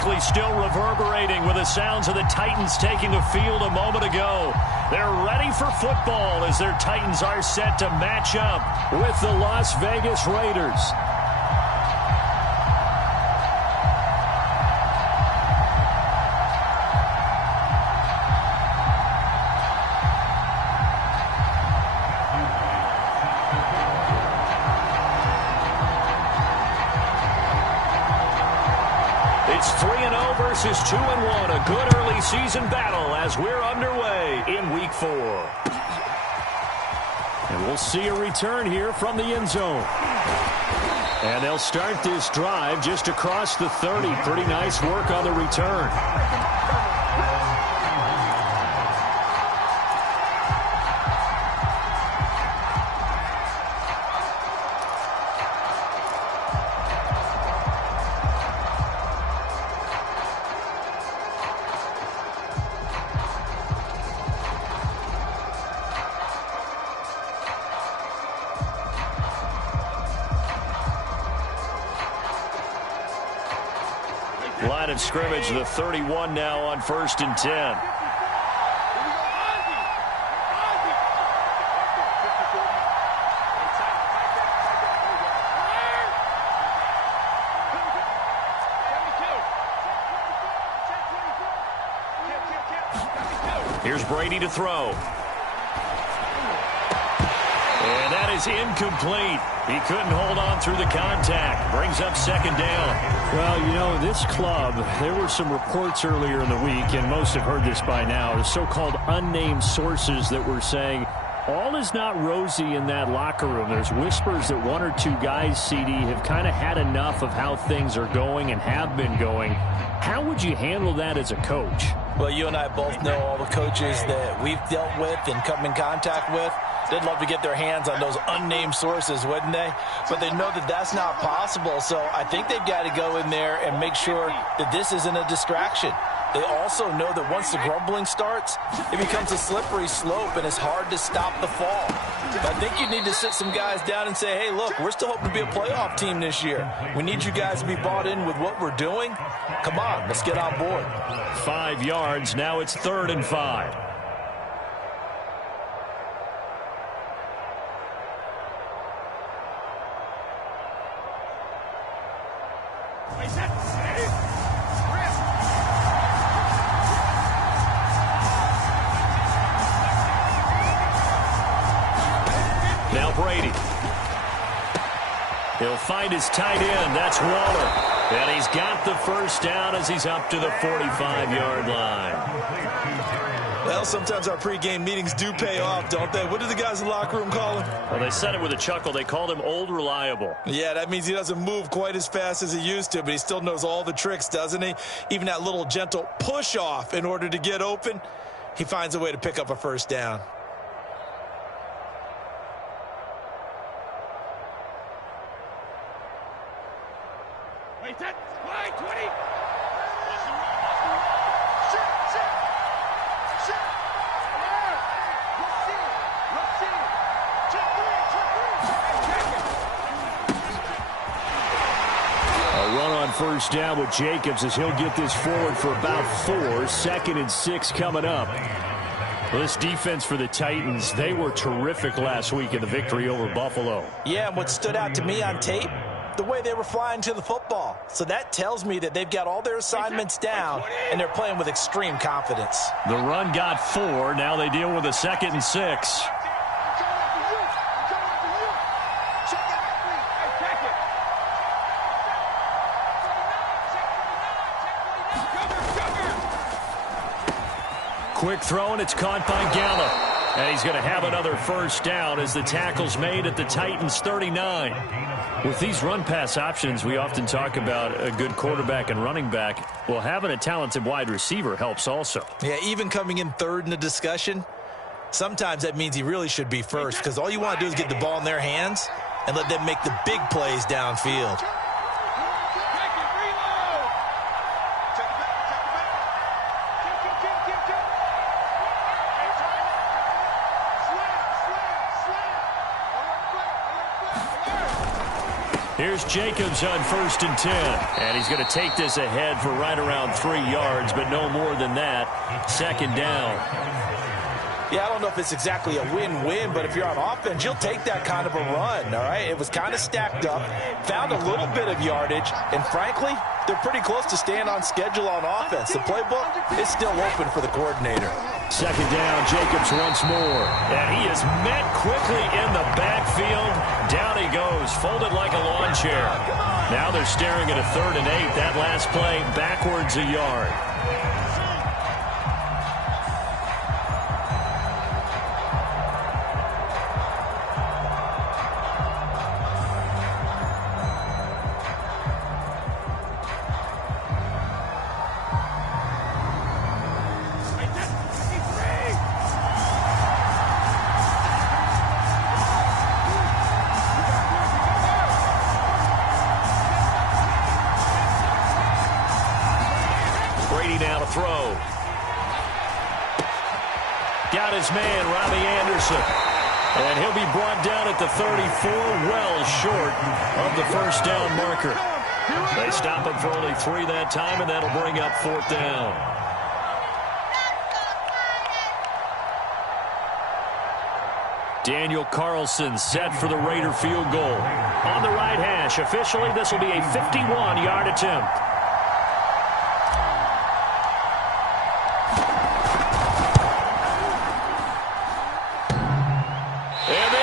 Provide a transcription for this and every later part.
likely still reverberating with the sounds of the Titans taking the field a moment ago. They're ready for football as their Titans are set to match up with the Las Vegas Raiders. It's 3-0 versus 2-1. A good early season battle as we're underway in Week 4. And we'll see a return here from the end zone. And they'll start this drive just across the 30. Pretty nice work on the return. Line of scrimmage, the 31 now on 1st and 10. Here's Brady to throw. And that is incomplete. He couldn't hold on through the contact. Brings up 2nd down. Well, you know, this club, there were some reports earlier in the week, and most have heard this by now, the so-called unnamed sources that were saying all is not rosy in that locker room. There's whispers that 1 or 2 guys, CD, have kind of had enough of how things are going and have been going. How would you handle that as a coach? Well, you and I both know all the coaches that we've dealt with and come in contact with. They'd love to get their hands on those unnamed sources, wouldn't they? But they know that that's not possible, so I think they've got to go in there and make sure that this isn't a distraction. They also know that once the grumbling starts, it becomes a slippery slope, and it's hard to stop the fall. I think you need to sit some guys down and say, hey, look, we're still hoping to be a playoff team this year. We need you guys to be bought in with what we're doing. Come on, let's get on board. 5 yards. Now it's 3rd and 5. Now Brady. He'll find his tight end. That's Waller. And he's got the 1st down as he's up to the 45-yard line. Well, sometimes our pregame meetings do pay off, don't they? What do the guys in the locker room call him? Well, they said it with a chuckle. They called him Old Reliable. Yeah, that means he doesn't move quite as fast as he used to, but he still knows all the tricks, doesn't he? Even that little gentle push-off in order to get open, he finds a way to pick up a 1st down. First down with Jacobs as he'll get this forward for about 4. 2nd and 6 coming up. Well, this defense for the Titans, they were terrific last week in the victory over Buffalo. Yeah, and what stood out to me on tape, the way they were flying to the football. So that tells me that they've got all their assignments down, and they're playing with extreme confidence. The run got 4. Now they deal with a 2nd and 6. Quick throw, and it's caught by Gallup. And he's going to have another 1st down as the tackle's made at the Titans' 39. With these run-pass options, we often talk about a good quarterback and running back. Well, having a talented wide receiver helps also. Yeah, even coming in 3rd in the discussion, sometimes that means he really should be 1st, because all you want to do is get the ball in their hands and let them make the big plays downfield. Here's Jacobs on 1st and 10. And he's going to take this ahead for right around 3 yards, but no more than that. 2nd down. Yeah, I don't know if it's exactly a win-win, but if you're on offense, you'll take that kind of a run, all right? It was kind of stacked up, found a little bit of yardage, and frankly, they're pretty close to staying on schedule on offense. The playbook is still open for the coordinator. 2nd down, Jacobs once more. And he is met quickly in the backfield. Down he goes, folded like a lawn chair. Now they're staring at a 3rd and 8. That last play, backwards a yard. Now to throw. Got his man, Robbie Anderson. And he'll be brought down at the 34, well short of the 1st down marker. They stop him for only 3 that time, and that'll bring up 4th down. Daniel Carlson set for the Raider field goal. On the right hash, officially this will be a 51-yard attempt.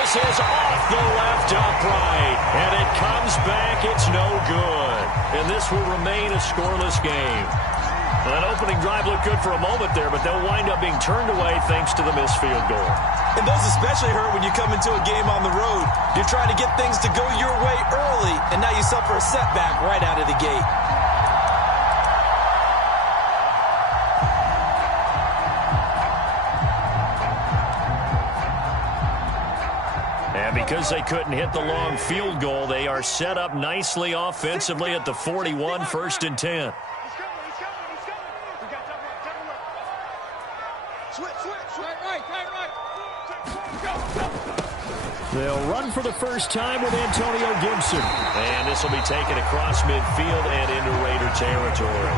This is off the left upright, and it comes back. It's no good. And this will remain a scoreless game. That opening drive looked good for a moment there, but they'll wind up being turned away thanks to the missed field goal. And those especially hurt when you come into a game on the road. You're trying to get things to go your way early, and now you suffer a setback right out of the gate. And because they couldn't hit the long field goal, they are set up nicely offensively at the 41, 1st and 10. They'll run for the first time with Antonio Gibson. And this will be taken across midfield and into Raider territory.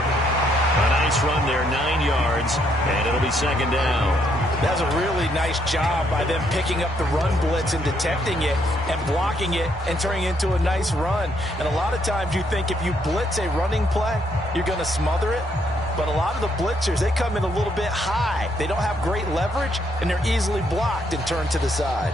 A nice run there, 9 yards, and it'll be 2nd down. That's a really nice job by them picking up the run blitz and detecting it and blocking it and turning it into a nice run. And a lot of times you think if you blitz a running play, you're going to smother it. But a lot of the blitzers, they come in a little bit high. They don't have great leverage, and they're easily blocked and turned to the side.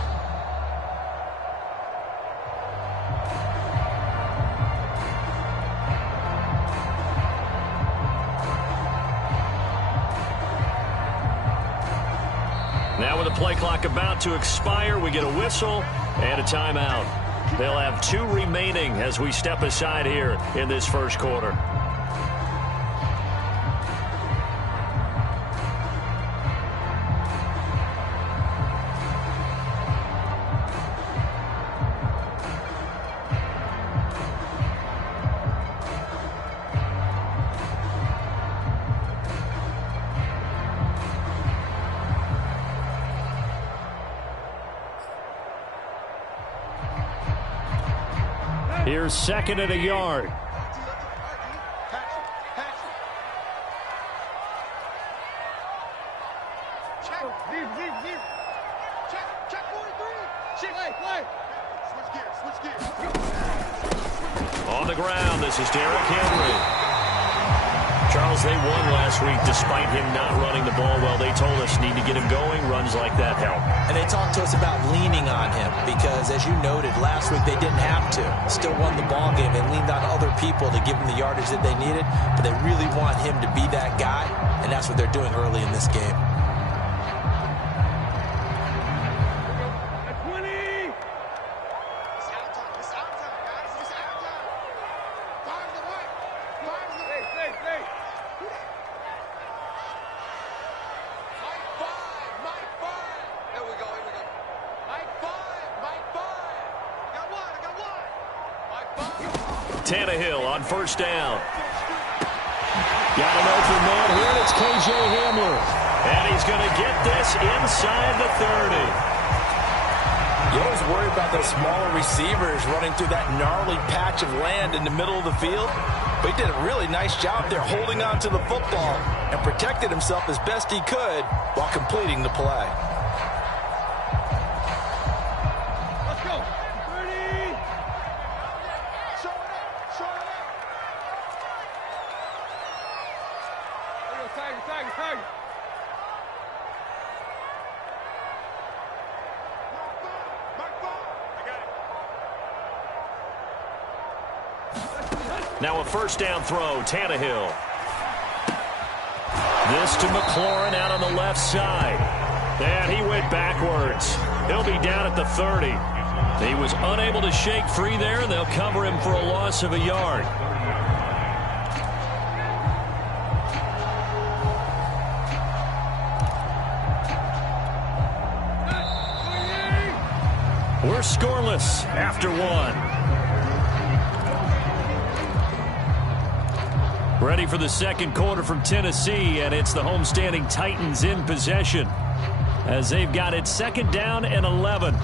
Now with the play clock about to expire, we get a whistle and a timeout. They'll have 2 remaining as we step aside here in this 1st quarter. Here's 2nd and a yard. On the ground, this is Derrick Henry. Charles, they won last week despite him not running the ball well. They told us need to get him going. Runs like that help. And they talked to us about leaning on him because, as you noted, last week they didn't have to. Still won the ball game. They leaned on other people to give them the yardage that they needed, but they really want him to be that guy, and that's what they're doing early in this game. Tannehill on 1st down. Got an open man here, and it's K.J. Hamler. And he's going to get this inside the 30. You always worry about those smaller receivers running through that gnarly patch of land in the middle of the field. But he did a really nice job there holding on to the football and protected himself as best he could while completing the play. Let's go. 30. Show it up. Show it up. There you go. Tiger, tiger, tiger. Now a first down throw, Tannehill. This to McLaurin out on the left side. And he went backwards. He'll be down at the 30. He was unable to shake free there, and they'll cover him for a loss of a yard. We're scoreless after one. Ready for the second quarter from Tennessee, and it's the homestanding Titans in possession as they've got it second down and 11.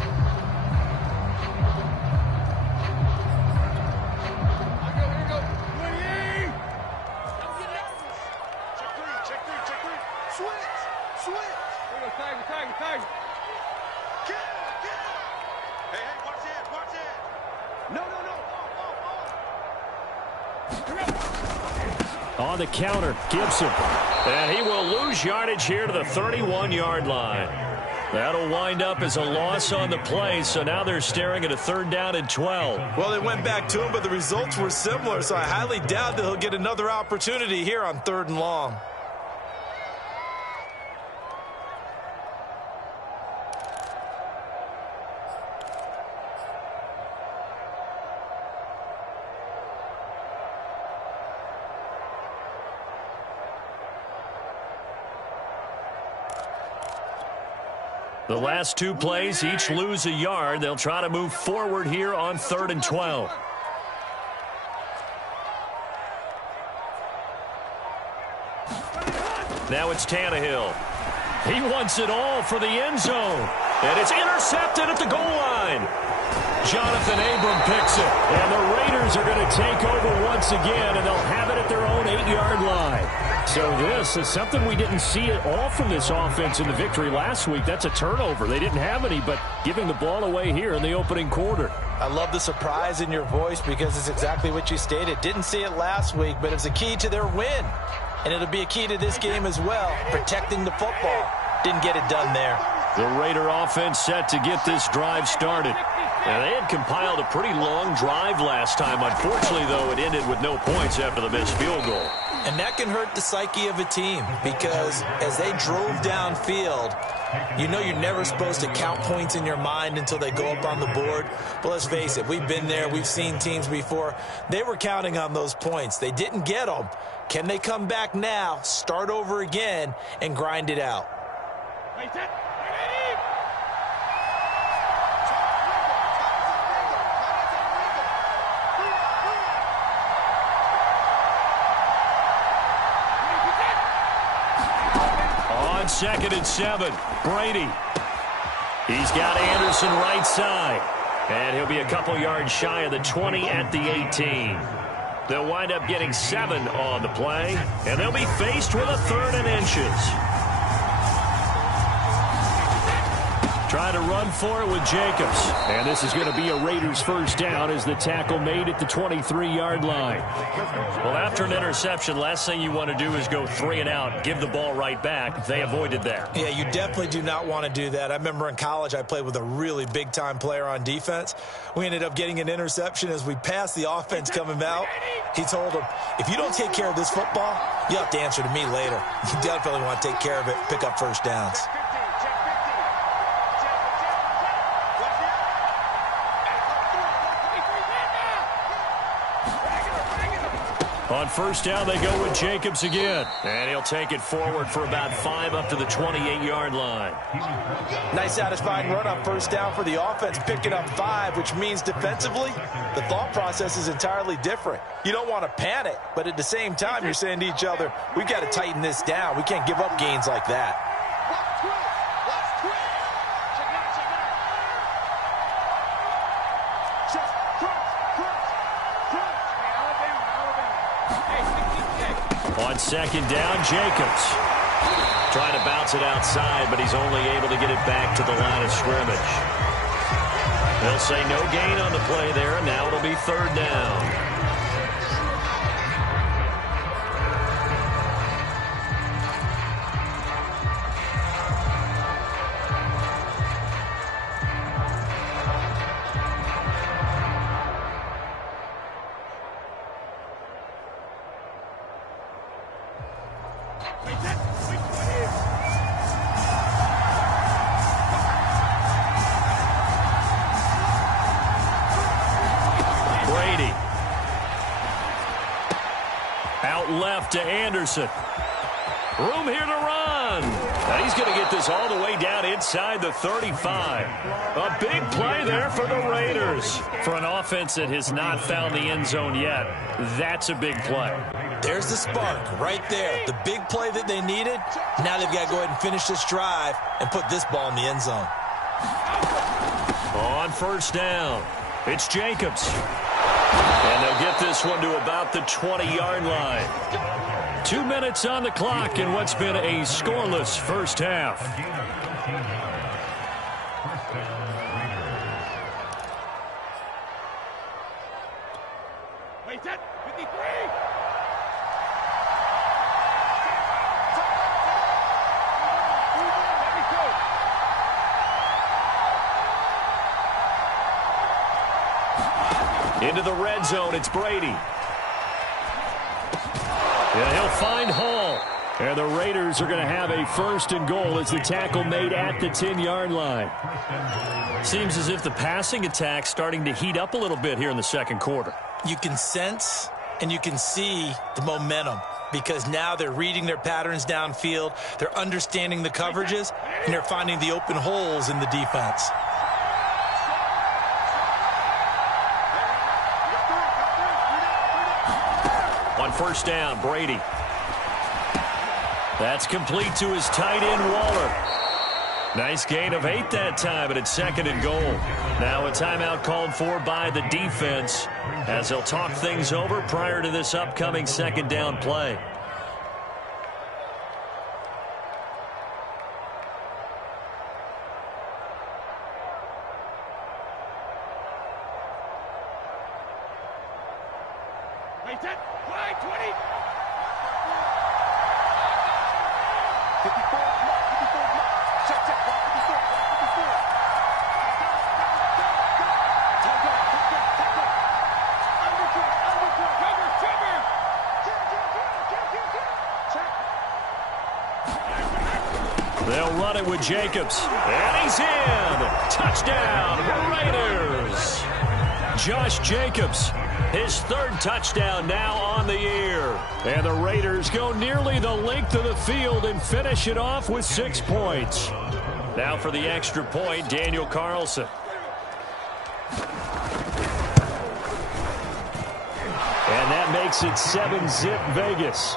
On the counter, Gibson. And he will lose yardage here to the 31-yard line. That'll wind up as a loss on the play, so now they're staring at a third down and 12. Well, they went back to him, but the results were similar, so I highly doubt that he'll get another opportunity here on 3rd and long. The last two plays each lose a yard. They'll try to move forward here on 3rd and 12. Now it's Tannehill. He wants it all for the end zone. And it's intercepted at the goal line. Jonathan Abram picks it. And the Raiders are going to take over once again, and they'll have it at their own 8-yard line. So this is something we didn't see at all from this offense in the victory last week. That's a turnover. They didn't have any, but giving the ball away here in the opening quarter. I love the surprise in your voice because it's exactly what you stated. Didn't see it last week, but it's a key to their win. And it'll be a key to this game as well, protecting the football. Didn't get it done there. The Raider offense set to get this drive started. And they had compiled a pretty long drive last time. Unfortunately, though, it ended with no points after the missed field goal. And that can hurt the psyche of a team because as they drove downfield, you know you're never supposed to count points in your mind until they go up on the board. But let's face it, we've been there. We've seen teams before. They were counting on those points. They didn't get them. Can they come back now, start over again, and grind it out? On 2nd and 7, Brady. He's got Anderson right side. And he'll be a couple yards shy of the 20 at the 18. They'll wind up getting 7 on the play, and they'll be faced with a 3rd and inches. Try to run for it with Jacobs. And this is going to be a Raiders first down as the tackle made at the 23-yard line. Well, after an interception, last thing you want to do is go 3 and out, give the ball right back. They avoided that. Yeah, you definitely do not want to do that. I remember in college I played with a really big-time player on defense. We ended up getting an interception as we passed the offense coming out. He told him, if you don't take care of this football, you have to answer to me later. You definitely want to take care of it, pick up first downs. On first down, they go with Jacobs again. And he'll take it forward for about 5 up to the 28-yard line. Nice satisfying run on first down for the offense, picking up 5, which means defensively, the thought process is entirely different. You don't want to panic, but at the same time, you're saying to each other, we've got to tighten this down. We can't give up gains like that. second down, Jacobs. Trying to bounce it outside, but he's only able to get it back to the line of scrimmage. They'll say no gain on the play there, and now it'll be third down. Left to Anderson. Room here to run. Now he's going to get this all the way down inside the 35. A big play there for the Raiders. For an offense that has not found the end zone yet, that's a big play. There's the spark right there. The big play that they needed. Now they've got to go ahead and finish this drive and put this ball in the end zone. On first down, it's Jacobs. And they'll get this one to about the 20-yard line. 2 minutes on the clock in what's been a scoreless first half. Wait, 53. Into the red zone, it's Brady. Yeah, he'll find Hall. And the Raiders are going to have a first and goal as the tackle made at the 10-yard line. Seems as if the passing attack's starting to heat up a little bit here in the second quarter. You can sense and you can see the momentum because now they're reading their patterns downfield, they're understanding the coverages, and they're finding the open holes in the defense. On first down, Brady. That's complete to his tight end, Waller. Nice gain of 8 that time, but it's second and goal. Now a timeout called for by the defense as they'll talk things over prior to this upcoming second down play. Wait, 10, 20. 54, check, 54. They'll run it with Jacobs. And he's in. Touchdown, Raiders. Josh Jacobs, his third touchdown now on the year. And the Raiders go nearly the length of the field and finish it off with 6 points. Now for the extra point, Daniel Carlson. And that makes it 7-zip Vegas.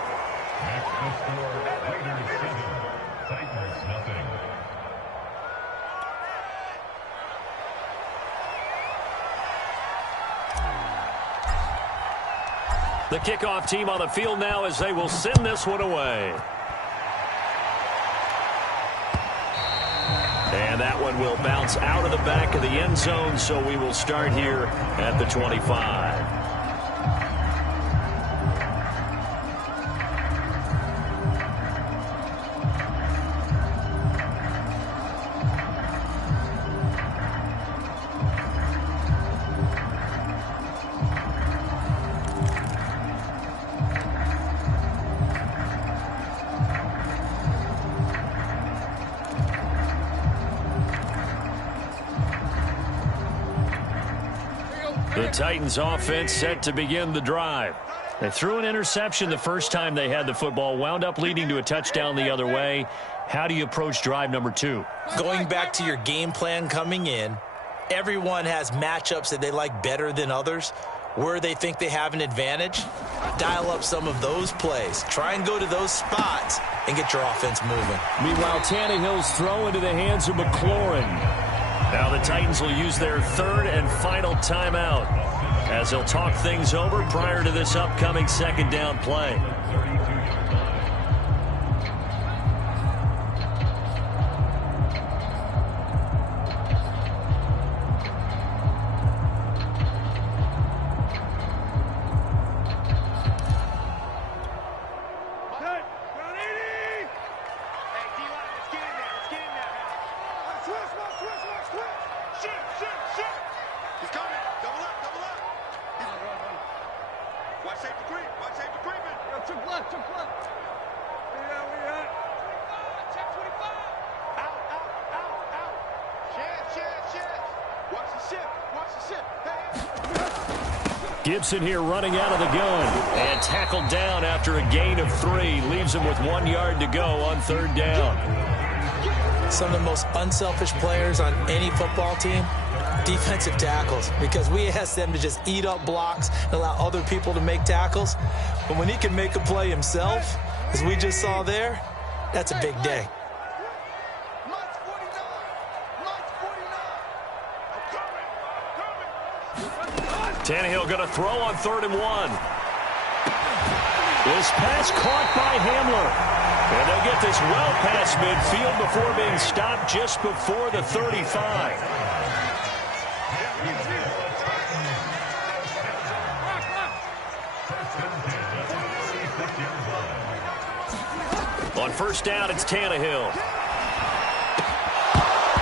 The kickoff team on the field now as they will send this one away. And that one will bounce out of the back of the end zone, so we will start here at the 25. The Titans offense set to begin the drive. They threw an interception the first time they had the football, wound up leading to a touchdown the other way. How do you approach drive number 2? Going back to your game plan coming in, everyone has matchups that they like better than others. Where they think they have an advantage, dial up some of those plays. Try and go to those spots and get your offense moving. Meanwhile, Tannehill's throw into the hands of McLaurin. Now the Titans will use their third and final timeout. as they'll talk things over prior to this upcoming second down play. Gibson here running out of the gun and tackled down after a gain of 3. Leaves him with 1 yard to go on third down. Some of the most unselfish players on any football team, defensive tackles, because we ask them to just eat up blocks and allow other people to make tackles. But when he can make a play himself, as we just saw there, that's a big day. Tannehill going to throw on 3rd and 1. This pass caught by Hamler. And they'll get this well past midfield before being stopped just before the 35. On first down, it's Tannehill.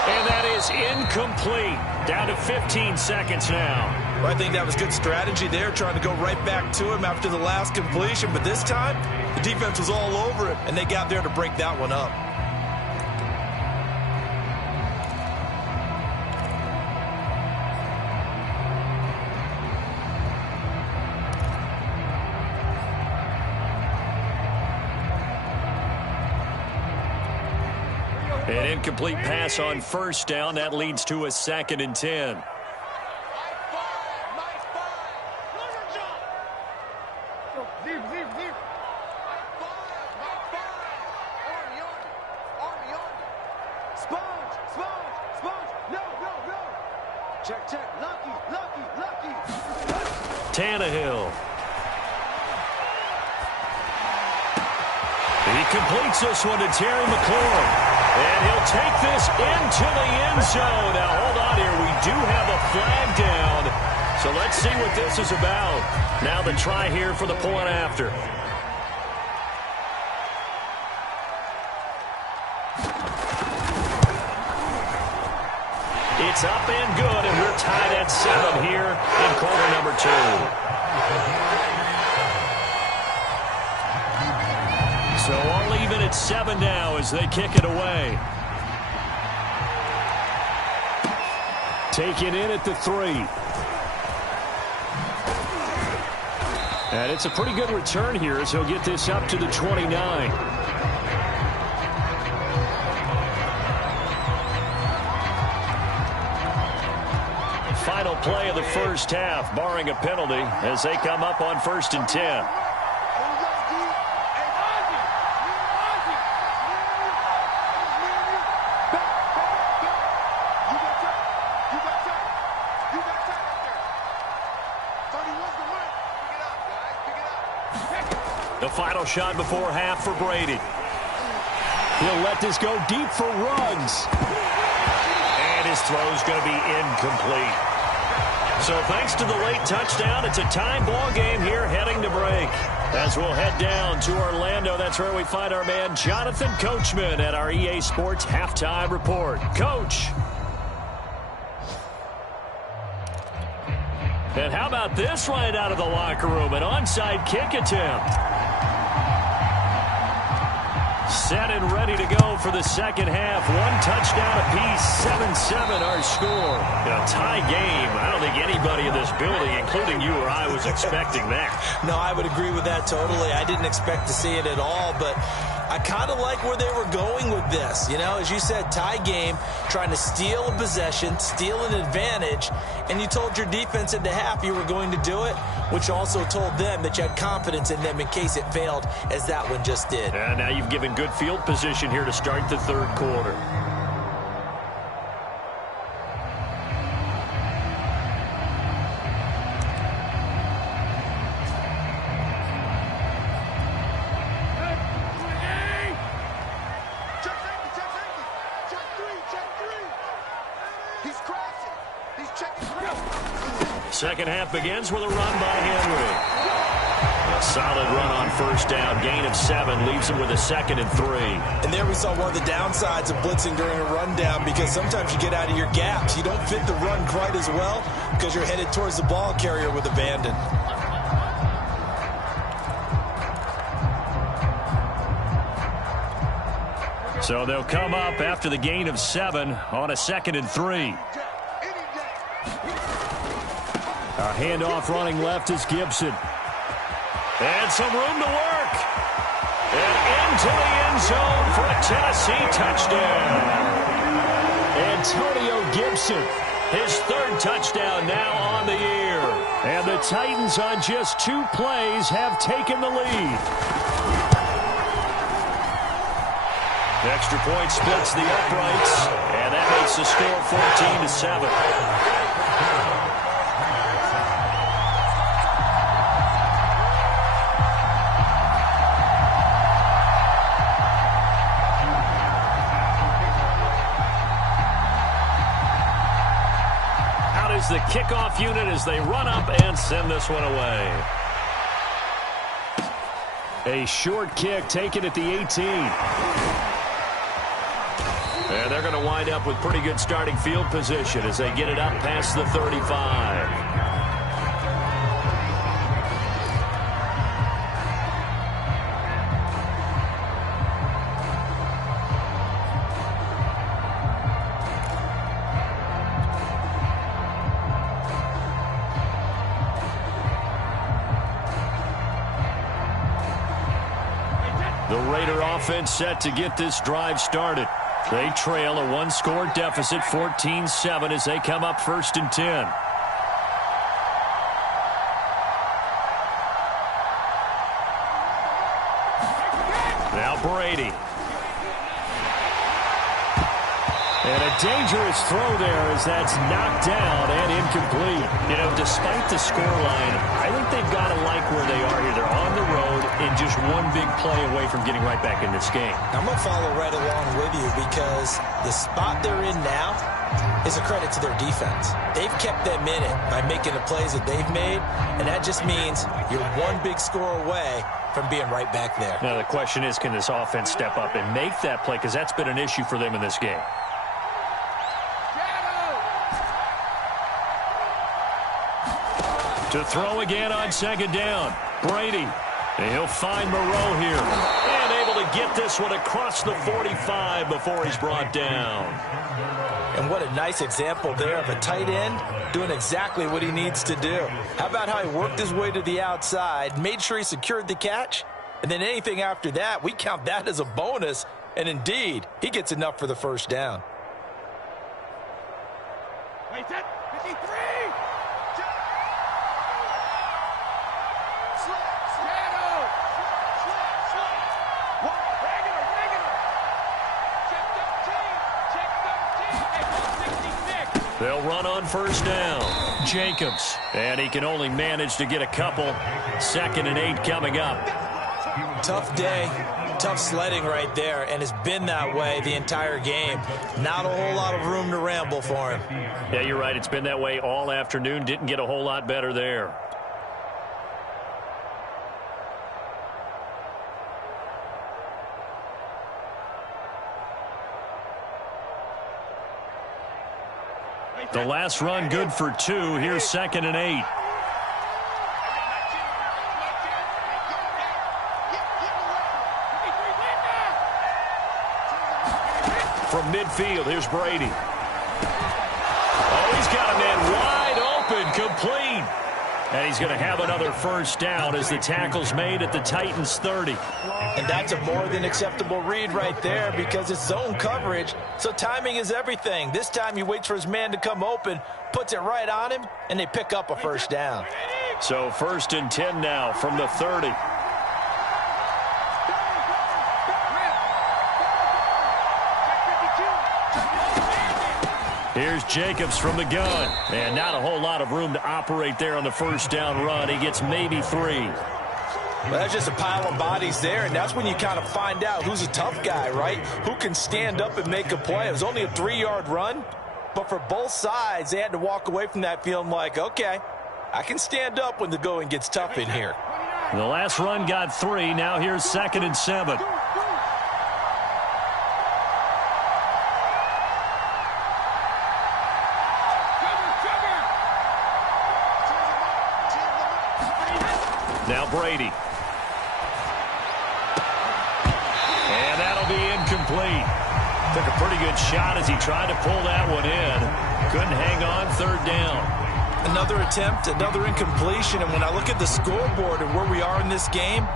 And that is incomplete. Down to 15 seconds now. Well, I think that was good strategy there, trying to go right back to him after the last completion. But this time, the defense was all over him, and they got there to break that one up. An incomplete pass on first down. That leads to a 2nd and 10. Tannehill. He completes this one to Terry McLaurin. And he'll take this into the end zone. Now, hold on here. We do have a flag down. So let's see what this is about. Now the try here for the point after. It's up and good, and we're tied at 7 here in quarter number 2. So all even at 7 now as they kick it away. Taken in at the 3. And it's a pretty good return here as he'll get this up to the 29. Final play of the first half, barring a penalty, as they come up on 1st and 10. The final shot before half for Brady. He'll let this go deep for Ruggs. And his throw's going to be incomplete. So thanks to the late touchdown, it's a tie ball game here heading to break. As we'll head down to Orlando, that's where we find our man Jonathan Coachman at our EA Sports Halftime Report. Coach. And how about this right out of the locker room? An onside kick attempt. Set and ready to go for the second half. 1 touchdown apiece, 7-7 our score. In a tie game, I don't think anybody in this building, including you or I, was expecting that. No, I would agree with that totally. I didn't expect to see it at all, but I kind of like where they were going with this. You know, as you said, tie game, trying to steal a possession, steal an advantage, and you told your defense at the half you were going to do it, which also told them that you had confidence in them in case it failed, as that one just did. And now you've given good field position here to start the third quarter. second half begins with a run by Henry. A solid run on first down. Gain of 7 leaves him with a 2nd and 3. And there we saw one of the downsides of blitzing during a rundown, because sometimes you get out of your gaps. You don't fit the run quite as well because you're headed towards the ball carrier with abandon. So they'll come up after the gain of 7 on a 2nd and 3. A handoff running left is Gibson. And some room to work. And into the end zone for a Tennessee touchdown. Antonio Gibson, his 3rd touchdown now on the year. And the Titans on just 2 plays have taken the lead. Extra point splits the uprights, and that makes the score 14-7. Out is the kickoff unit as they run up and send this one away. A short kick taken at the 18. And they're going to wind up with pretty good starting field position as they get it up past the 35. The Raider offense set to get this drive started. They trail a 1-score deficit, 14-7, as they come up 1st and 10. Now Brady. And a dangerous throw there as that's knocked down and incomplete. You know, despite the scoreline, I think they've got to like where they are here. They're on the road and just one big play away from getting right back in this game. I'm going to follow right along with you, because the spot they're in now is a credit to their defense. They've kept them in it by making the plays that they've made, and that just means you're one big score away from being right back there. Now the question is, can this offense step up and make that play? Because that's been an issue for them in this game. To throw again on 2nd down. Brady. And he'll find Moreau here. And able to get this one across the 45 before he's brought down. And what a nice example there of a tight end doing exactly what he needs to do. How about how he worked his way to the outside, made sure he secured the catch, and then anything after that, we count that as a bonus. And indeed, he gets enough for the 1st down. Wait, 53! They'll run on 1st down. Jacobs. And he can only manage to get a couple. 2nd and 8 coming up. Tough day. Tough sledding right there, and it's been that way the entire game. Not a whole lot of room to ramble for him. Yeah, you're right. It's been that way all afternoon. Didn't get a whole lot better there. The last run good for 2. Here's 2nd and 8. From midfield, here's Brady. Oh, he's got a man wide open, complete. And he's going to have another 1st down as the tackle's made at the Titans' 30. And that's a more than acceptable read right there, because it's zone coverage, so timing is everything. This time he waits for his man to come open, puts it right on him, and they pick up a 1st down. So 1st and 10 now from the 30. Here's Jacobs from the gun. And not a whole lot of room to operate there on the 1st down run. He gets maybe 3. Well, that's just a pile of bodies there, and that's when you kind of find out who's a tough guy, right? Who can stand up and make a play. It was only a 3-yard run, but for both sides, they had to walk away from that feeling like, okay, I can stand up when the going gets tough in here. The last run got 3. Now here's 2nd and 7. Now Brady. And that'll be incomplete. Took a pretty good shot as he tried to pull that one in. Couldn't hang on, 3rd down. Another attempt, another incompletion, and when I look at the scoreboard and where we are in this game,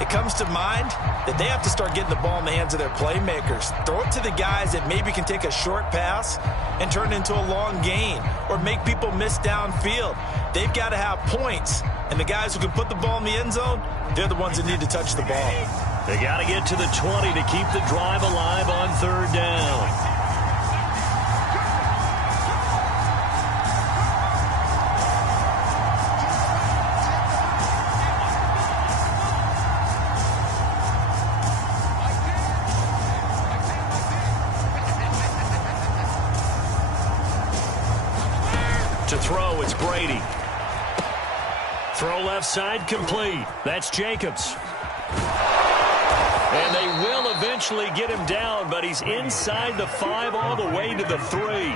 it comes to mind that they have to start getting the ball in the hands of their playmakers. Throw it to the guys that maybe can take a short pass and turn it into a long gain or make people miss downfield. They've got to have points, and the guys who can put the ball in the end zone, they're the ones that need to touch the ball. They got to get to the 20 to keep the drive alive on 3rd down. To throw, it's Brady. Throw left side, complete. That's Jacobs. And they will eventually get him down, but he's inside the 5 all the way to the 3.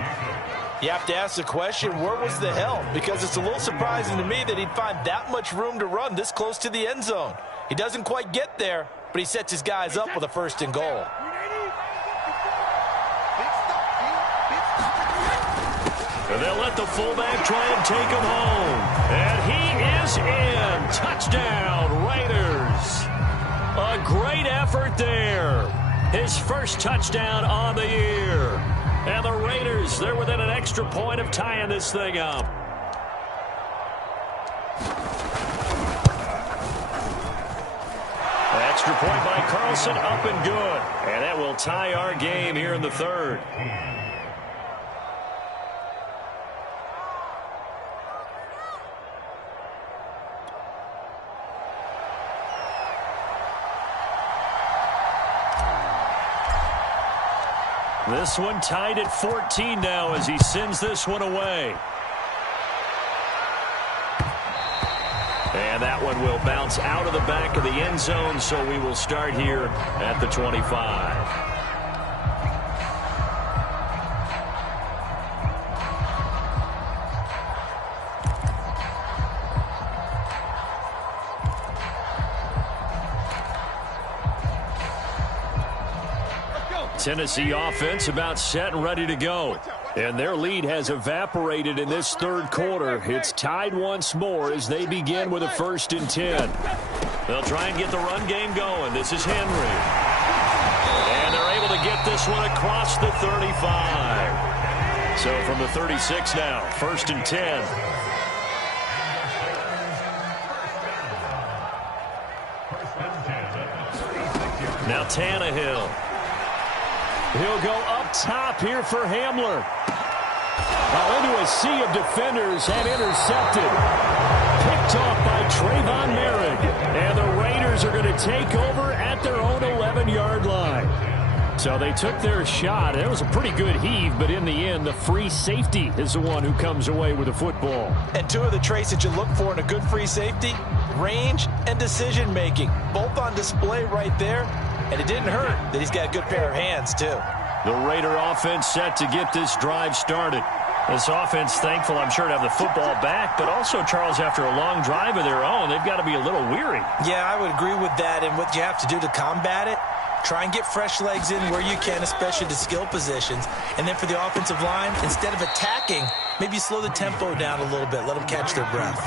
You have to ask the question, where was the help? Because it's a little surprising to me that he'd find that much room to run this close to the end zone. He doesn't quite get there, but he sets his guys up with a 1st and goal. And they'll let the fullback try and take him home. And he is in. Touchdown, Raiders. A great effort there. His first touchdown on the year. And the Raiders, they're within an extra point of tying this thing up. Extra point by Carlson, up and good. And that will tie our game here in the 3rd. This one tied at 14 now as he sends this one away. And that one will bounce out of the back of the end zone, so we will start here at the 25. Tennessee offense about set and ready to go. And their lead has evaporated in this 3rd quarter. It's tied once more as they begin with a 1st and 10. They'll try and get the run game going. This is Henry. And they're able to get this one across the 35. So from the 36 now, 1st and 10. Now Tannehill. He'll go up top here for Hamler. Into a sea of defenders and intercepted. Picked off by Trayvon Merrick. And the Raiders are going to take over at their own 11-yard line. So they took their shot. It was a pretty good heave, but in the end, the free safety is the one who comes away with the football. And 2 of the traits that you look for in a good free safety, range and decision-making, both on display right there. And it didn't hurt that he's got a good pair of hands, too. The Raider offense set to get this drive started. This offense thankful, I'm sure, to have the football back, but also, Charles, after a long drive of their own, they've got to be a little weary. Yeah, I would agree with that. And what you have to do to combat it, try and get fresh legs in where you can, especially to skill positions. And then for the offensive line, instead of attacking, maybe slow the tempo down a little bit. Let them catch their breath.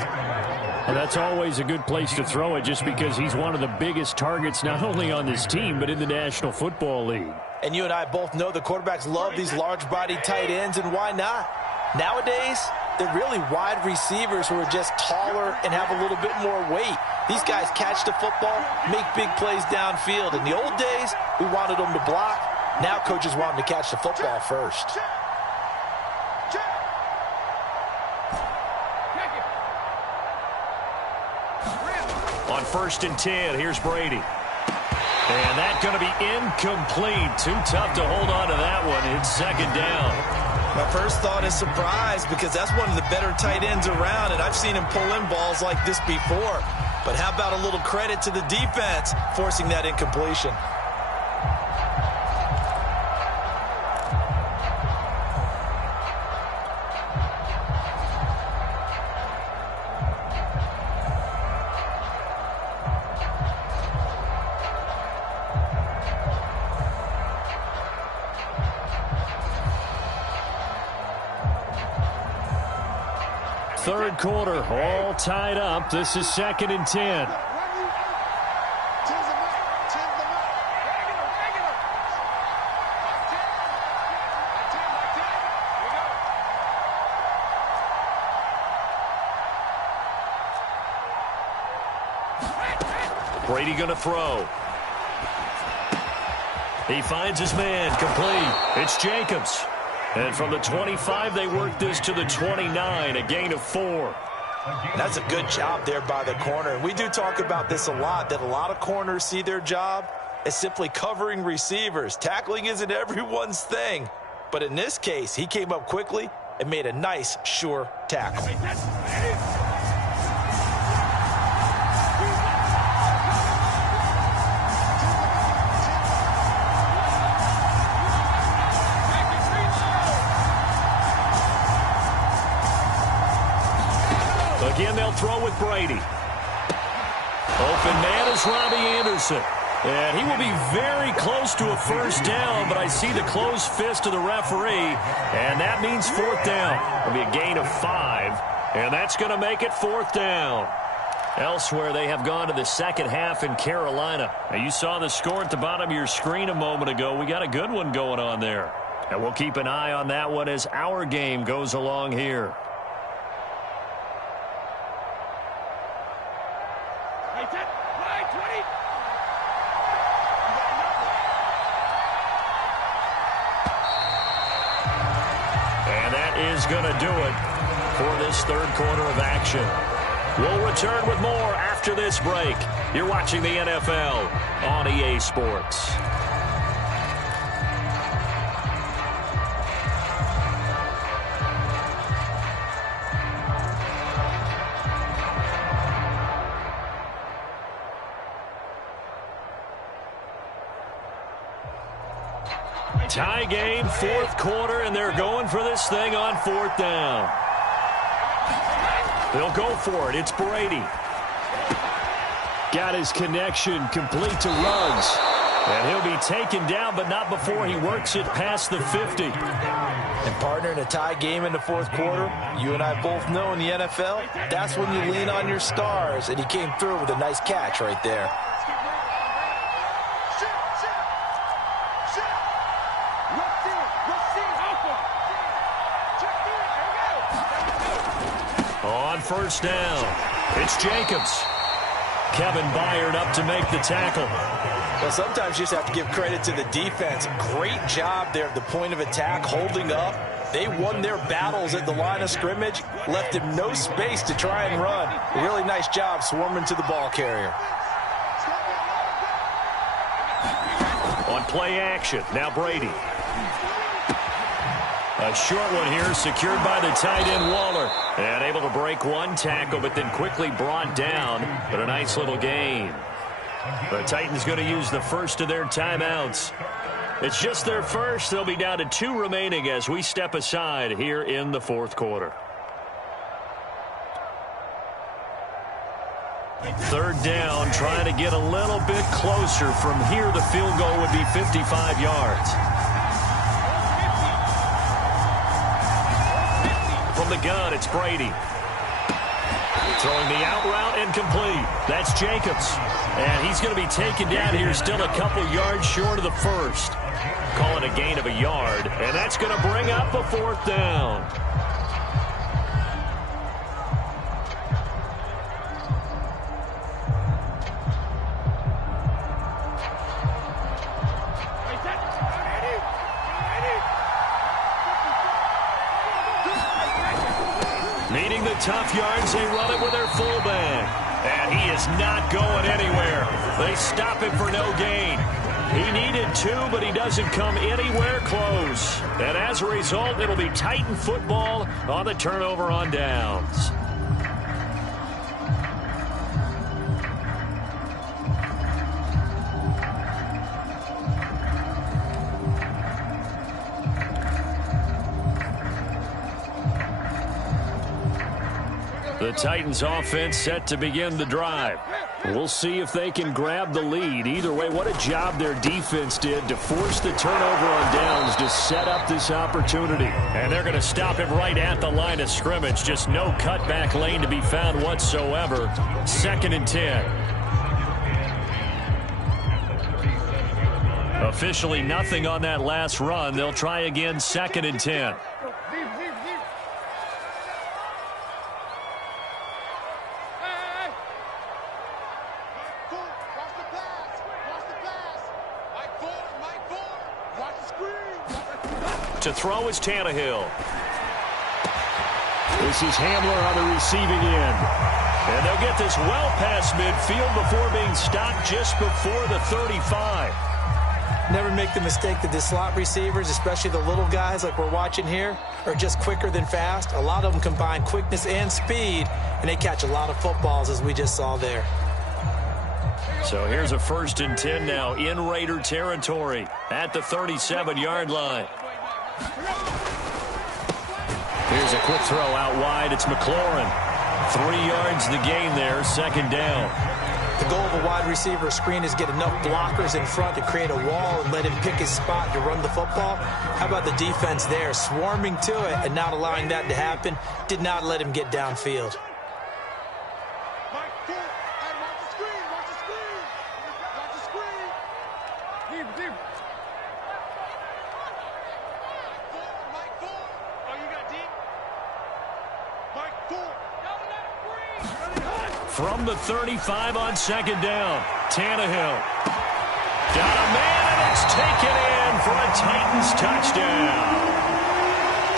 And that's always a good place to throw it just because he's one of the biggest targets not only on this team but in the National Football League. And you and I both know the quarterbacks love these large-bodied tight ends, and why not? Nowadays, they're really wide receivers who are just taller and have a little bit more weight. These guys catch the football, make big plays downfield. In the old days, we wanted them to block. Now coaches want them to catch the football first. On 1st and 10, here's Brady. And that's going to be incomplete. Too tough to hold on to that one. It's 2nd down. My first thought is surprise, because that's one of the better tight ends around, and I've seen him pull in balls like this before. But how about a little credit to the defense forcing that incompletion? Third quarter, all tied up. This is 2nd and 10. Brady going to throw. He finds his man, complete. It's Jacobs. And from the 25, they work this to the 29, a gain of 4. That's a good job there by the corner. We do talk about this a lot, that a lot of corners see their job as simply covering receivers. Tackling isn't everyone's thing. But in this case, he came up quickly and made a nice, sure tackle. Again, they'll throw with Brady. Open man is Robbie Anderson. And he will be very close to a first down, but I see the closed fist of the referee, and that means 4th down. It'll be a gain of 5, and that's going to make it 4th down. Elsewhere, they have gone to the second half in Carolina. Now, you saw the score at the bottom of your screen a moment ago. We got a good one going on there. And we'll keep an eye on that one as our game goes along here. Is going to do it for this third quarter of action. We'll return with more after this break. You're watching the NFL on EA Sports. Tie game, 4th quarter, and they're going for this thing on 4th down. They'll go for it. It's Brady. Got his connection complete to Ruggs. And he'll be taken down, but not before he works it past the 50. And partner, in a tie game in the 4th quarter, you and I both know in the NFL, that's when you lean on your stars. And he came through with a nice catch right there. On first down, it's Jacobs. Kevin Byard up to make the tackle. Well, sometimes you just have to give credit to the defense. Great job there at the point of attack, holding up. They won their battles at the line of scrimmage, left him no space to try and run. A really nice job swarming to the ball carrier. On play action, now Brady. A short one here, secured by the tight end Waller. And able to break one tackle, but then quickly brought down. But a nice little gain. The Titans going to use the first of their timeouts. It's just their first. They'll be down to 2 remaining as we step aside here in the 4th quarter. 3rd down, trying to get a little bit closer. From here, the field goal would be 55 yards. From the gun, it's Brady. Throwing the out route incomplete. That's Jacobs. And he's going to be taken down here, still a couple yards short of the first. Calling a gain of a yard. And that's going to bring up a 4th down. Needing the tough yards, they run it with their fullback. And he is not going anywhere. They stop him for no gain. He needed 2, but he doesn't come anywhere close. And as a result, it'll be Titan football on the turnover on downs. The Titans offense set to begin the drive. We'll see if they can grab the lead. Either way, what a job their defense did to force the turnover on downs to set up this opportunity. And they're going to stop him right at the line of scrimmage. Just no cutback lane to be found whatsoever. 2nd and 10. Officially nothing on that last run. They'll try again 2nd and 10. To throw is Tannehill. This is Hamler on the receiving end. And they'll get this well past midfield before being stopped just before the 35. Never make the mistake that the slot receivers, especially the little guys like we're watching here, are just quicker than fast. A lot of them combine quickness and speed, and they catch a lot of footballs, as we just saw there. So here's a 1st and 10 now in Raider territory at the 37-yard line. Here's a quick throw out wide. It's McLaurin. 3 yards the gain there, 2nd down. The goal of a wide receiver screen is get enough blockers in front to create a wall and let him pick his spot to run the football. How about the defense there, swarming to it and not allowing that to happen? Did not let him get downfield. From the 35 on 2nd down, Tannehill. Got a man, and it's taken in for a Titans touchdown.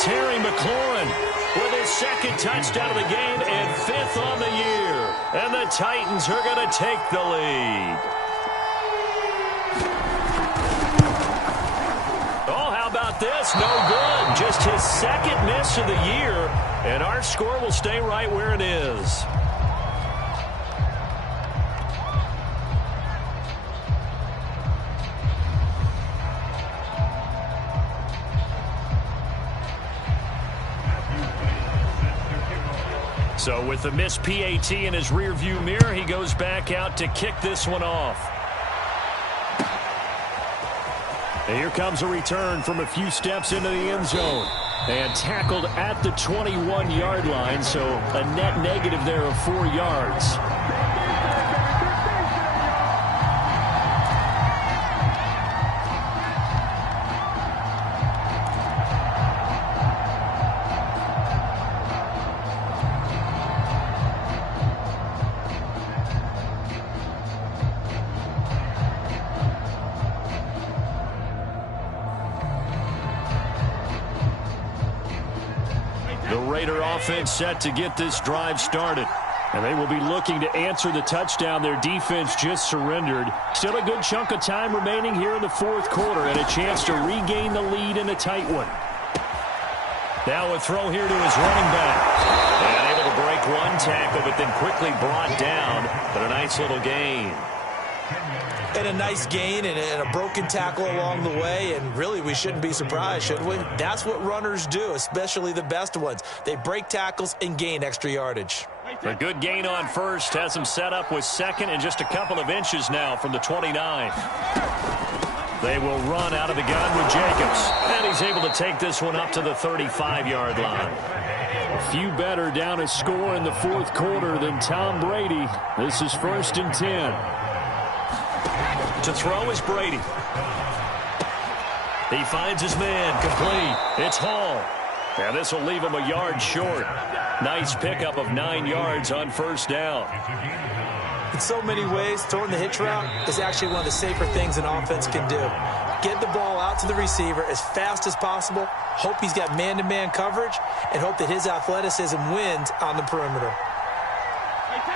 Terry McLaurin with his 2nd touchdown of the game and 5th on the year. And the Titans are going to take the lead. Oh, how about this? No good. Just his 2nd miss of the year. And our score will stay right where it is. So with the missed PAT in his rearview mirror, he goes back out to kick this one off. And here comes a return from a few steps into the end zone. And tackled at the 21-yard line, so a net negative there of 4 yards. Offense set to get this drive started. And they will be looking to answer the touchdown their defense just surrendered. Still a good chunk of time remaining here in the 4th quarter and a chance to regain the lead in a tight one. Now a throw here to his running back. And able to break one tackle, but then quickly brought down. But a nice little gain. And a nice gain and a broken tackle along the way, and really we shouldn't be surprised, should we? That's what runners do, especially the best ones. They break tackles and gain extra yardage. A good gain on 1st, has him set up with 2nd and just a couple of inches now from the 29. They will run out of the gun with Jacobs, and he's able to take this one up to the 35-yard line. A few better down a score in the 4th quarter than Tom Brady. This is 1st and 10. To throw is Brady. He finds his man, complete. It's Hall. And this will leave him a yard short. Nice pickup of 9 yards on 1st down. In so many ways, throwing the hitch route is actually one of the safer things an offense can do. Get the ball out to the receiver as fast as possible, hope he's got man-to-man coverage, and hope that his athleticism wins on the perimeter.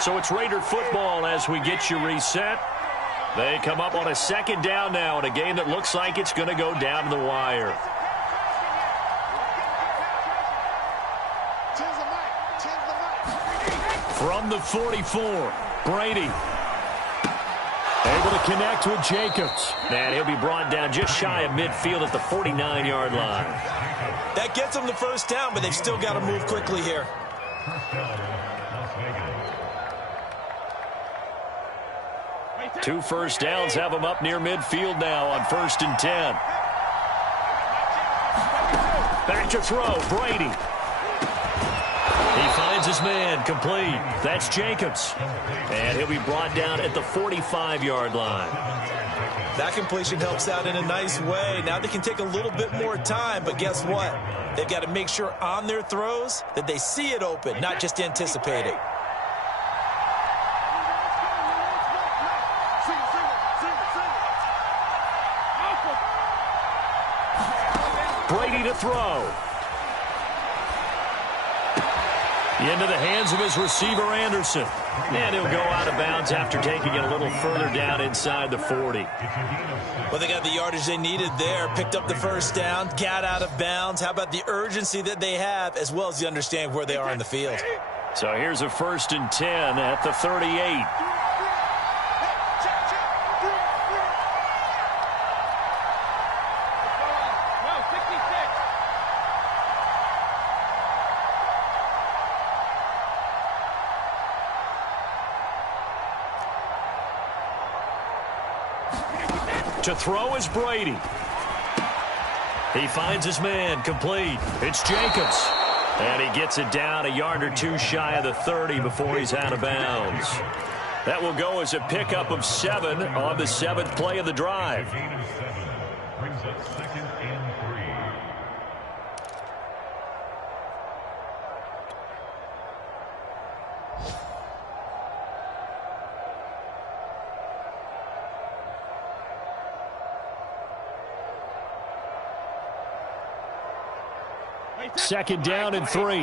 So it's Raider football as we get you reset. They come up on a second down now in a game that looks like it's going to go down to the wire. From the 44, Brady. Able to connect with Jacobs. And he'll be brought down just shy of midfield at the 49-yard line. That gets them the first down, but they've still got to move quickly here. Two first downs have them up near midfield now on 1st and 10. Back to throw, Brady. He finds his man, complete. That's Jacobs. And he'll be brought down at the 45-yard line. That completion helps out in a nice way. Now they can take a little bit more time, but guess what? They've got to make sure on their throws that they see it open, not just anticipate it. Brady to throw. Into the hands of his receiver, Anderson. And he'll go out of bounds after taking it a little further down inside the 40. Well, they got the yardage they needed there. Picked up the first down, got out of bounds. How about the urgency that they have, as well as the understanding where they are in the field? So here's a 1st and 10 at the 38. To throw is Brady. He finds his man, complete. It's Jacobs. And he gets it down a yard or two shy of the 30 before he's out of bounds. That will go as a pickup of 7 on the 7th play of the drive. Brings up 2nd and 3. Second down and 3.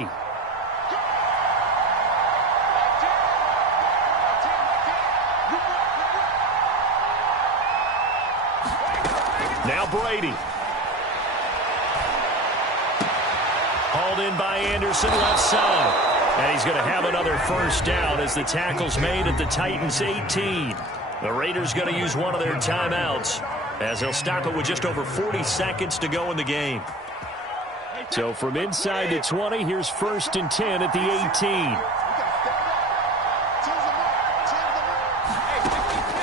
Now Brady. Hauled in by Anderson, left side. And he's going to have another first down as the tackle's made at the Titans' 18. The Raiders going to use one of their timeouts as they'll stop it with just over 40 seconds to go in the game. So from inside the 20, here's 1st and 10 at the 18.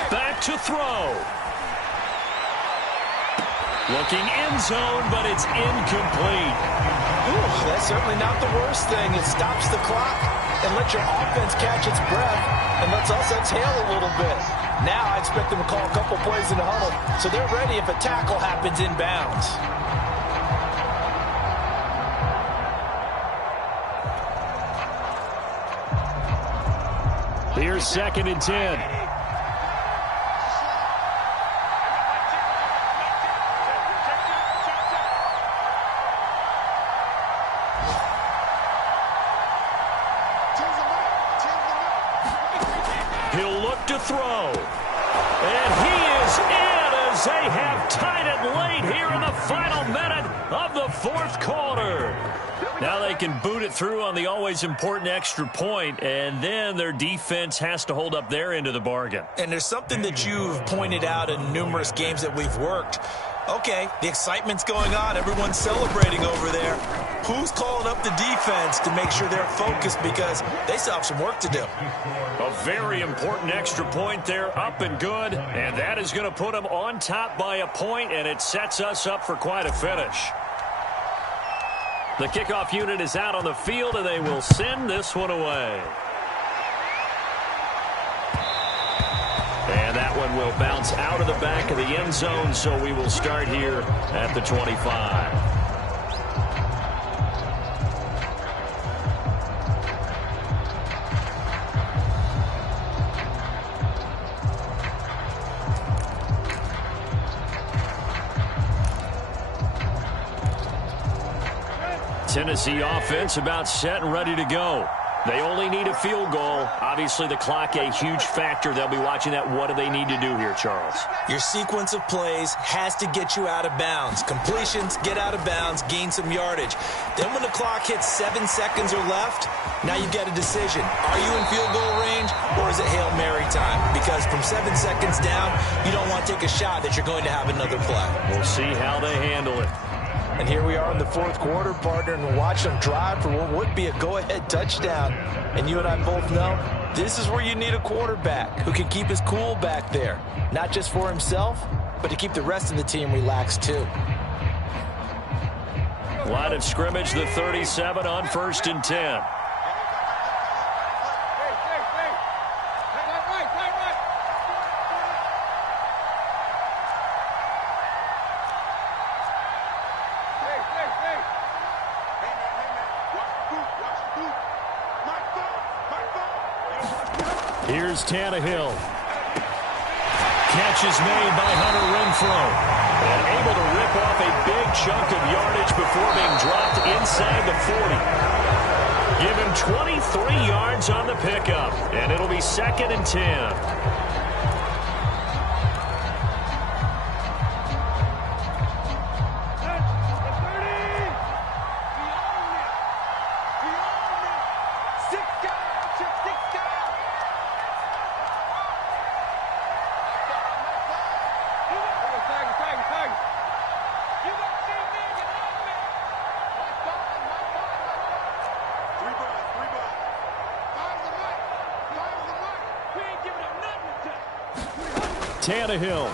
Back to throw. Looking end zone, but it's incomplete. Ooh, that's certainly not the worst thing. It stops the clock and lets your offense catch its breath and lets us exhale a little bit. Now I expect them to call a couple plays in the huddle so they're ready if a tackle happens inbounds. Here's 2nd and 10. He'll look to throw. And he is in as they have tied it late here in the final minute of the 4th quarter. Now they can boot it through on the always important extra point, and then their defense has to hold up their end of the bargain. And there's something that you've pointed out in numerous games that we've worked. Okay, the excitement's going on. Everyone's celebrating over there. Who's calling up the defense to make sure they're focused because they still have some work to do? A very important extra point there, up and good, and that is going to put them on top by a point, and it sets us up for quite a finish. The kickoff unit is out on the field, and they will send this one away. And that one will bounce out of the back of the end zone, so we will start here at the 25. Tennessee offense about set and ready to go. They only need a field goal. Obviously, the clock a huge factor. They'll be watching that. What do they need to do here, Charles? Your sequence of plays has to get you out of bounds. Completions, get out of bounds, gain some yardage. Then when the clock hits 7 seconds or left, now you get a decision. Are you in field goal range or is it Hail Mary time? Because from 7 seconds down, you don't want to take a shot that you're going to have another play. We'll see how they handle it. And here we are in the fourth quarter, partner, and we'll watch them drive for what would be a go-ahead touchdown. And you and I both know this is where you need a quarterback who can keep his cool back there, not just for himself, but to keep the rest of the team relaxed too. Line of scrimmage, the 37 on 1st and 10. Here's Tannehill. Catch is made by Hunter Renfrow. And able to rip off a big chunk of yardage before being dropped inside the 40. Give him 23 yards on the pickup. And it'll be 2nd and 10. Tannehill.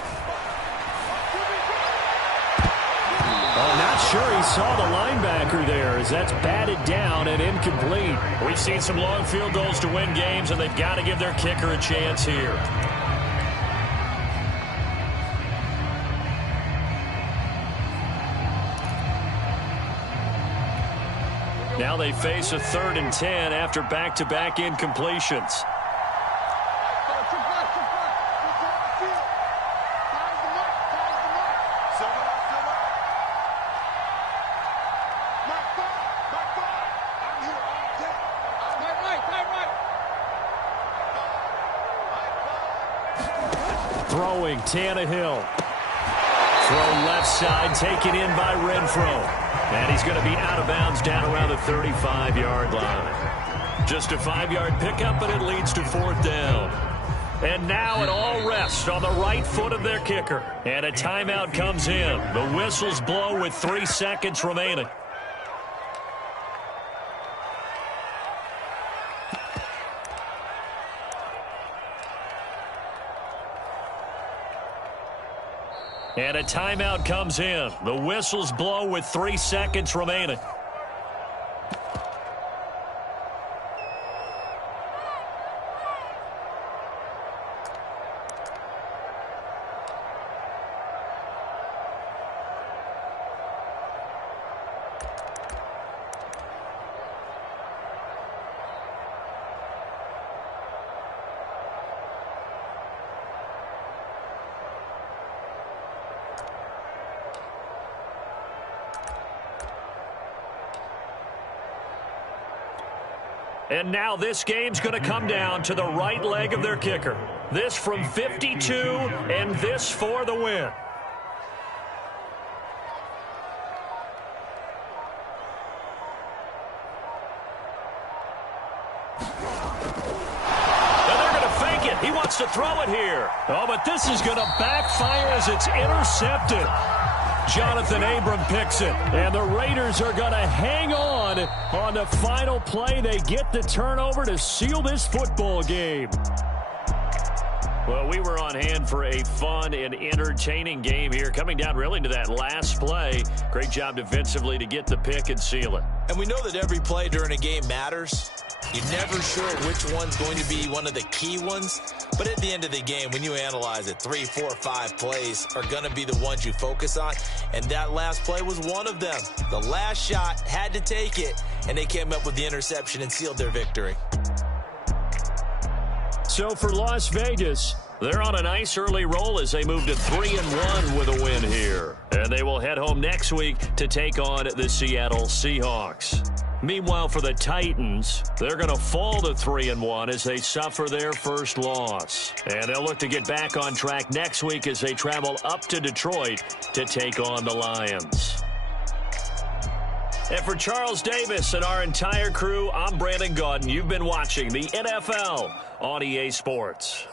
Oh, not sure he saw the linebacker there as that's batted down and incomplete. We've seen some long field goals to win games, and they've got to give their kicker a chance here. Now they face a 3rd and 10 after back-to-back incompletions. Throwing, Tannehill. Throw left side, taken in by Renfrow. And he's going to be out of bounds down around the 35-yard line. Just a 5-yard pickup, but it leads to 4th down. And now it all rests on the right foot of their kicker. And a timeout comes in. The whistles blow with 3 seconds remaining. And a timeout comes in. The whistles blow with 3 seconds remaining. And now this game's going to come down to the right leg of their kicker. This from 52, and this for the win. And they're going to fake it. He wants to throw it here. Oh, but this is going to backfire as it's intercepted. Jonathan Abram picks it, and the Raiders are going to hang on the final play. They get the turnover to seal this football game. Well, we were on hand for a fun and entertaining game here, coming down really to that last play. Great job defensively to get the pick and seal it. And we know that every play during a game matters. You're never sure which one's going to be one of the key ones. But at the end of the game, when you analyze it, 3, 4, 5 plays are going to be the ones you focus on. And that last play was one of them. The last shot had to take it, and they came up with the interception and sealed their victory. So for Las Vegas, they're on a nice early roll as they move to 3-1 with a win here. And they will head home next week to take on the Seattle Seahawks. Meanwhile, for the Titans, they're going to fall to 3-1 as they suffer their first loss. And they'll look to get back on track next week as they travel up to Detroit to take on the Lions. And for Charles Davis and our entire crew, I'm Brandon Gaudin. You've been watching the NFL on EA Sports.